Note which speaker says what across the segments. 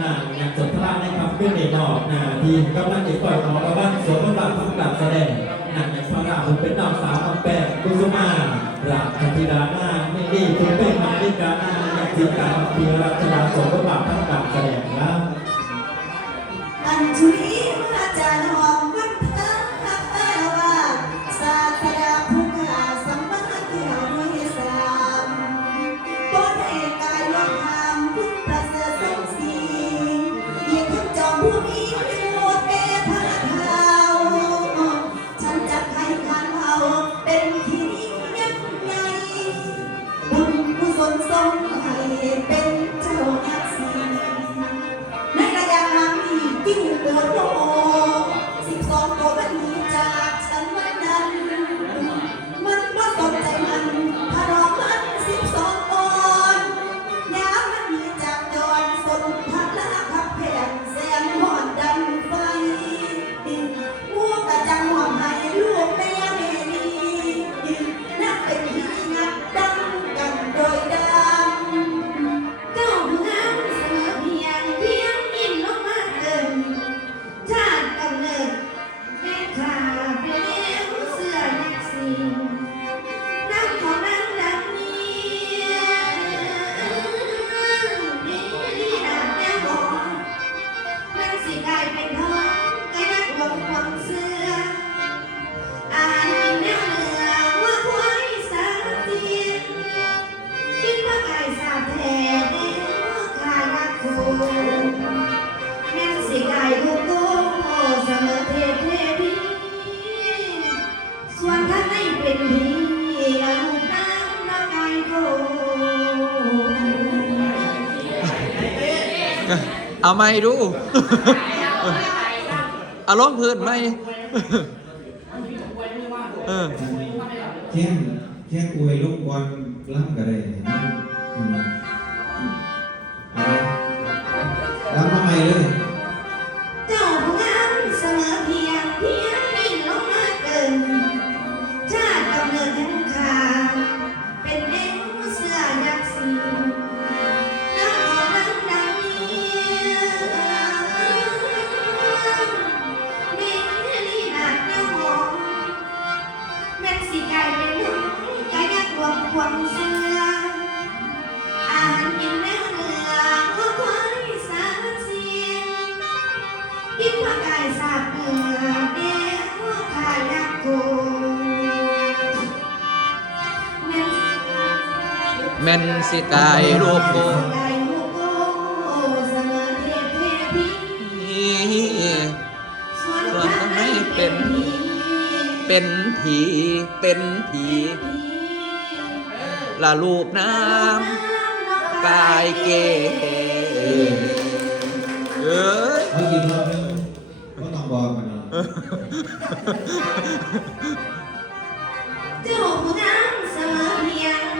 Speaker 1: นะงานสนพนาในครับเพื่อนเด็กดอกนะที่กำลังเก็บปล่อยของกำลังสวมบทบาทผู้กำกับแสดงหนังอย่างพระราหุเป็นดาวสาวอัมแปกกุสุมาหราชธิดาหน้าไม่ดีคุณเป็นมานดิกานา
Speaker 2: อยากจิตการเพี
Speaker 3: ยรัชนาสวมบทบาททั้ง เอา
Speaker 4: ไม่ดู เอาล้มพื้นไหมเออ
Speaker 5: แค่แค่อวยลูกบอลล้ำก็ได้ล้ำทำไมเลย
Speaker 3: เจ้าผู้งามเสมอเพียงเพียงยิ่ลงมาเกินชาติำเนิดแห่งขาเป็นเด็กเสื้อยักษ์สี แม่นสิกายรู
Speaker 4: ปโกส่วนทำไมเป็น เป็นผีเป็นผีละรูปน้ำกายเกเอ้ย
Speaker 5: ไม่กินเราไม่ต้องบอกมัน
Speaker 3: เจ้าผู้น้ำเสมอเพียง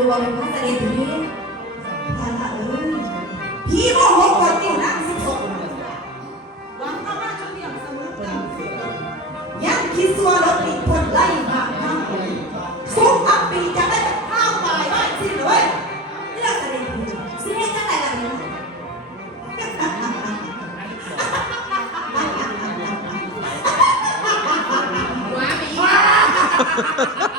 Speaker 3: ือว่าเป็นภาษดเรียนผีภาษาเออพี่โมโหกดติวนั่งสิบสองหวังก็มาจนเบี่ยงสมุดกันยังคิดตัวรถติดคนไล่มาห้างสุกอับปีจะได้แบบข้าวตายไม่สิ้นเลยเรื่อง
Speaker 2: อะ
Speaker 3: ไรผีเสียจะไหนล่ะเนี่ยว้าไป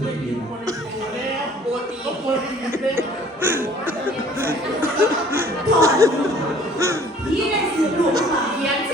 Speaker 3: ช่วยี่นค
Speaker 2: นโตแล้วโปรตีนคนกินได้ถอนยี่สิบหลุมเขียน